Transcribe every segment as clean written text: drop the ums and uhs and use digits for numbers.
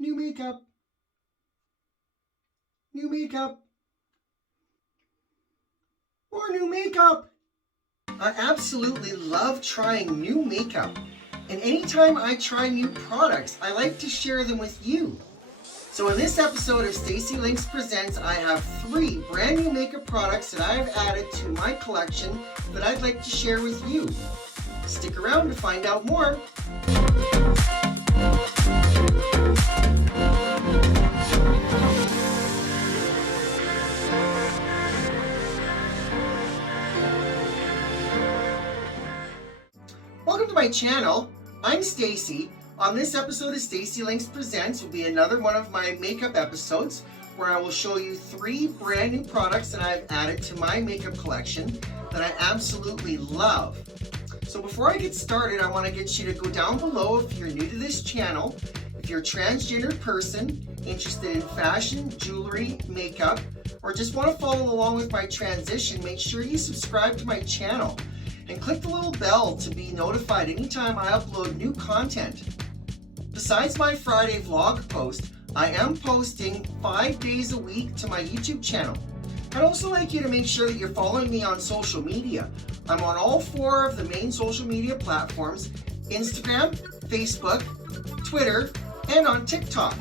new makeup, new makeup, more new makeup. I absolutely love trying new makeup, and anytime I try new products, I like to share them with you. So in this episode of Stacy Links Presents, I have 3 brand new makeup products that I have added to my collection that I'd like to share with you. Stick around to find out more. Welcome to my channel. I'm Stacy. On this episode of Stacy Links Presents will be another one of my makeup episodes where I will show you 3 brand new products that I've added to my makeup collection that I absolutely love. So before I get started, I want to get you to go down below if you're new to this channel, if you're a transgender person interested in fashion, jewelry, makeup, or just want to follow along with my transition, make sure you subscribe to my channel and click the little bell to be notified anytime I upload new content. Besides my Friday vlog post, I am posting 5 days a week to my YouTube channel. I'd also like you to make sure that you're following me on social media. I'm on all 4 of the main social media platforms: Instagram, Facebook, Twitter, and on TikTok.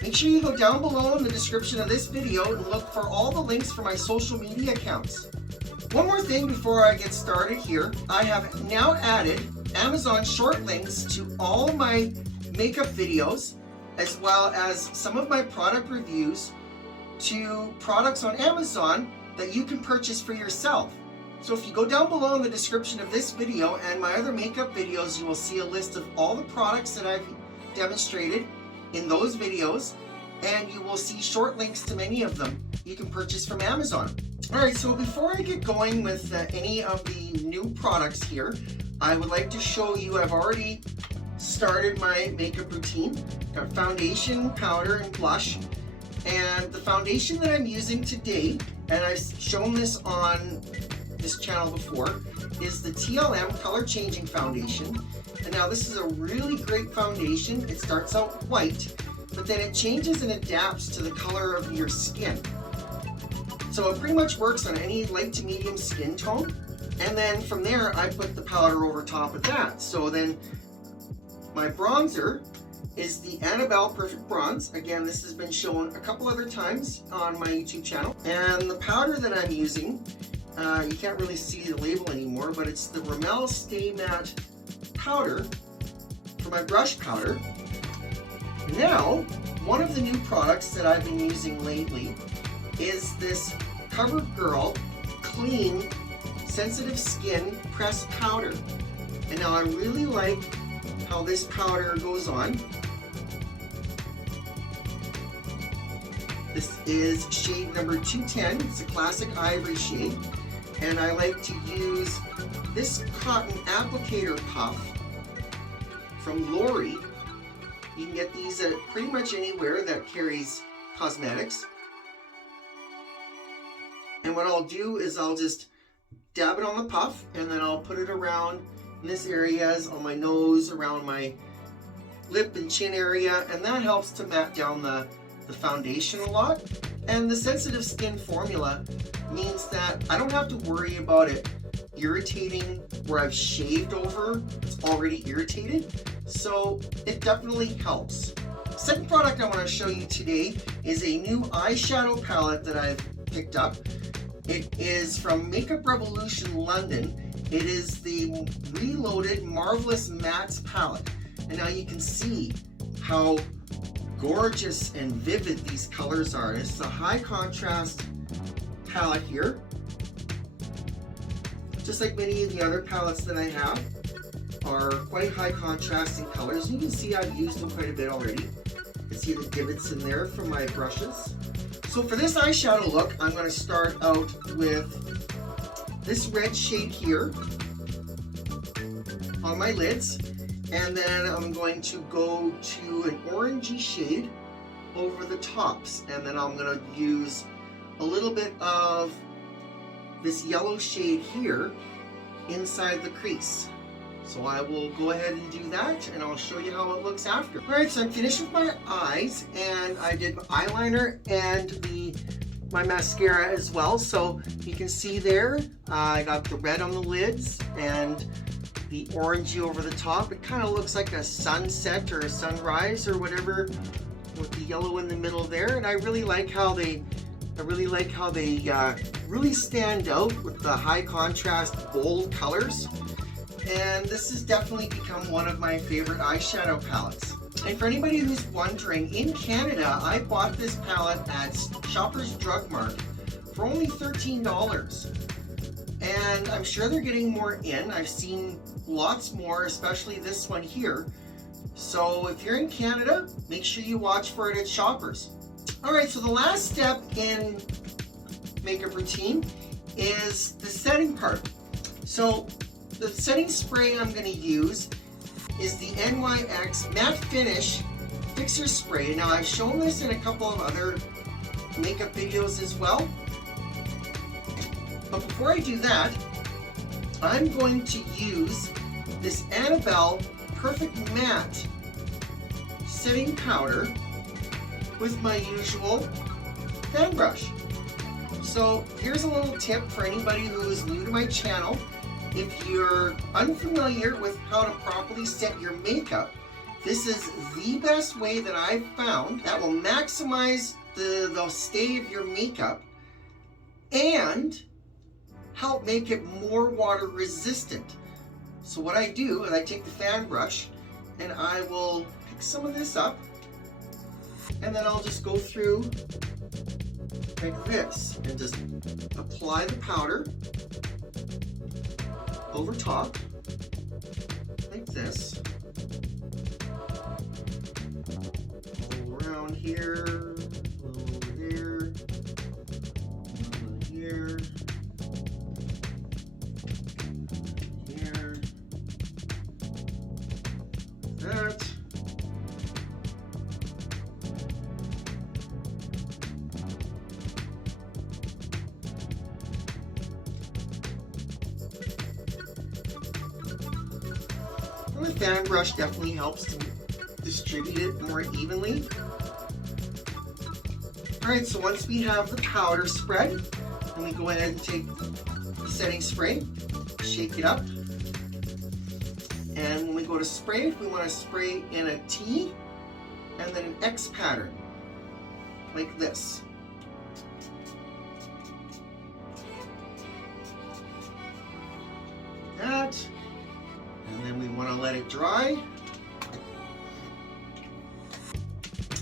Make sure you go down below in the description of this video and look for all the links for my social media accounts. One more thing before I get started here, I have now added Amazon short links to all my makeup videos, as well as some of my product reviews to products on Amazon that you can purchase for yourself. So if you go down below in the description of this video and my other makeup videos, you will see a list of all the products that I've demonstrated in those videos, and you will see short links to many of them you can purchase from Amazon. Alright, so before I get going with any of the new products here, I would like to show you I've already started my makeup routine. Got foundation, powder, and blush. And the foundation that I'm using today, and I've shown this on this channel before, is the TLM Color Changing Foundation. And now this is a really great foundation. It starts out white, but then it changes and adapts to the color of your skin. So it pretty much works on any light to medium skin tone. And then from there, I put the powder over top of that. So then my bronzer is the Annabelle Perfect Bronze. Again, this has been shown a couple other times on my YouTube channel. And the powder that I'm using, you can't really see the label anymore, but it's the Rimmel Stay Matte powder for my brush powder. Now, one of the new products that I've been using lately is this CoverGirl Clean Sensitive Skin Pressed Powder. And now I really like how this powder goes on. This is shade number 210. It's a classic ivory shade. And I like to use this cotton applicator puff from Lori. You can get these at pretty much anywhere that carries cosmetics. And what I'll do is I'll just dab it on the puff, and then I'll put it around in this areas, on my nose, around my lip and chin area, and that helps to matte down the foundation a lot. And the sensitive skin formula means that I don't have to worry about it irritating where I've shaved over. It's already irritated, so it definitely helps. Second product I want to show you today is a new eyeshadow palette that I've picked up. It is from Makeup Revolution London. It is the Reloaded Marvelous Mattes palette. And now you can see how gorgeous and vivid these colors are. It's a high contrast palette here. Just like many of the other palettes that I have are quite high contrast in colors. You can see I've used them quite a bit already. You can see the divots in there from my brushes. So for this eyeshadow look, I'm going to start out with this red shade here on my lids, and then I'm going to go to an orangey shade over the tops, and then I'm going to use a little bit of this yellow shade here inside the crease. So I will go ahead and do that, and I'll show you how it looks after. All right, so I'm finished with my eyes, and I did eyeliner and my mascara as well. So you can see there, I got the red on the lids and the orangey over the top. It kind of looks like a sunset or a sunrise or whatever, with the yellow in the middle there. And I really like how they really stand out with the high contrast, bold colors. And this has definitely become one of my favorite eyeshadow palettes. And for anybody who's wondering, in Canada, I bought this palette at Shoppers Drug Mart for only $13. And I'm sure they're getting more in. I've seen lots more, especially this one here. So if you're in Canada, make sure you watch for it at Shoppers. All right, so the last step in makeup routine is the setting part. So the setting spray I'm going to use is the NYX Matte Finish Fixer Spray. Now I've shown this in a couple of other makeup videos as well. But before I do that, I'm going to use this Annabelle Perfect Matte setting powder with my usual fan brush. So here's a little tip for anybody who is new to my channel. If you're unfamiliar with how to properly set your makeup, this is the best way that I've found that will maximize the stay of your makeup and help make it more water resistant. So what I do is I take the fan brush and I will pick some of this up, and then I'll just go through like this and just apply the powder over top like this, all around here, a little over there, a little here, here, that. And the fan brush definitely helps to distribute it more evenly. Alright, so once we have the powder spread, then we go ahead and take the setting spray, shake it up, and when we go to spray, we want to spray in a T and then an X pattern, like this. That. And then we want to let it dry.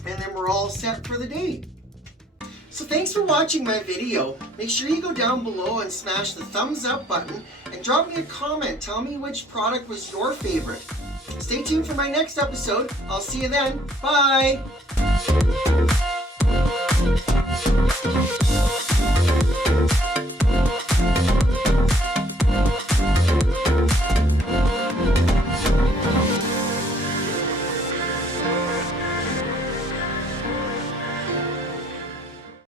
And then we're all set for the day. So thanks for watching my video. Make sure you go down below and smash the thumbs up button and drop me a comment. Tell me which product was your favorite. Stay tuned for my next episode. I'll see you then. Bye.